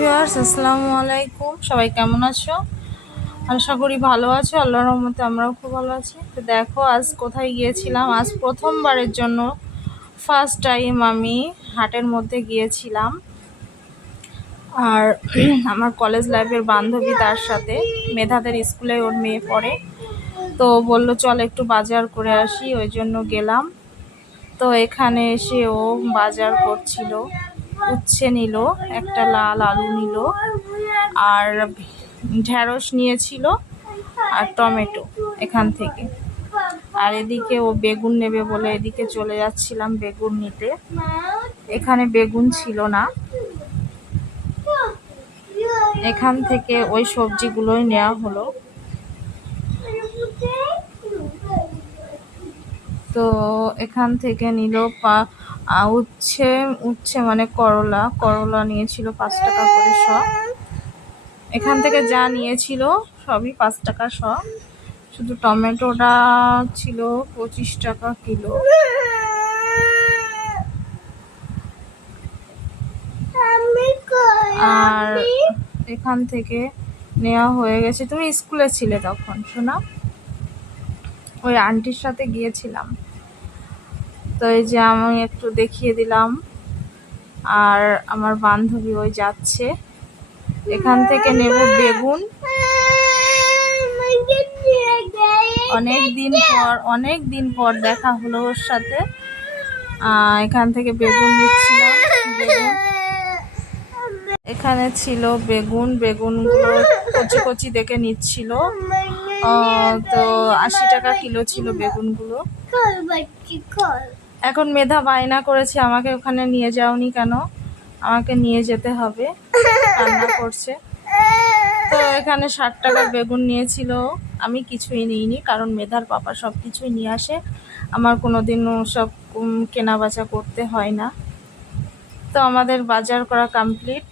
Viewers, আসসালামু আলাইকুম। সবাই কেমন আছো? আশা করি ভালো আছো। আল্লাহর রহমতে আমরাও খুব ভালো আছি। তো দেখো আজ কোথায় গিয়েছিলাম। আজ প্রথমবারের জন্য ফার্স্ট টাইম আমি হাটের মধ্যে গিয়েছিলাম। আর আমার কলেজ লাইফের বান্ধবী, তার সাথে মেধাদের স্কুলে ওর মেয়ে পড়ে, তো বললো চল একটু বাজার করে আসি, ওই জন্য গেলাম। তো এখানে এসে ও বাজার করছিল, উচ্ছে নিল, একটা লাল আলু নিল, আর ঢেঁড়স নিয়েছিল, আর টমেটো এখান থেকে। আর এদিকে ও বেগুন নেবে বলে এদিকে চলে যাচ্ছিলাম বেগুন নিতে। এখানে বেগুন ছিল না, এখান থেকে ওই সবজিগুলোই নেওয়া হলো। তো এখান থেকে নিল উচ্ছে উচ্ছে মানে করলা নিয়েছিল 5 টাকা করে সব। এখান থেকে যা নিয়েছিল সবই 5 টাকা সব, শুধু টমেটোটা ছিল 25 টাকা কিলো। আর এখান থেকে নেওয়া হয়ে গেছে। তুমি স্কুলে ছিলে তখন শোনা, ওই আন্টির সাথে গিয়েছিলাম। তো এই যে আমি একটু দেখিয়ে দিলাম, আর আমার বান্ধবী ওই যাচ্ছে। এখান থেকে নেব বেগুন। অনেক দিন পর দেখা হলো ওর সাথে। এখান থেকে বেগুন নিচ্ছিলাম। এখানে ছিল বেগুনগুলো কচি কচি দেখে নিচ্ছিল। তো 80 টাকা কিলো ছিল বেগুনগুলো। এখন মেধা বায়না করেছে আমাকে ওখানে নিয়ে যাওনি কেন, আমাকে নিয়ে যেতে হবে, রান্না করছে। তো এখানে 60 টাকার বেগুন নিয়েছিল, আমি কিছুই নিইনি, কারণ মেধার পাপা সব কিছুই নিয়ে আসে, আমার কোনোদিন সব কেনা বেচা করতে হয় না। তো আমাদের বাজার করা কমপ্লিট,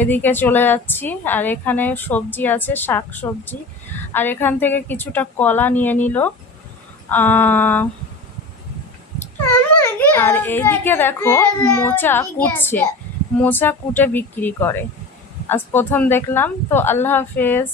এদিকে চলে যাচ্ছি। আর এখানে সবজি আছে, শাক সবজি। আর এখান থেকে কিছুটা কলা নিয়ে নিল। আর এইদিকে দেখো মোচা কুটে বিক্রি করে, আজ প্রথম দেখলাম। তো আল্লাহ হাফেজ।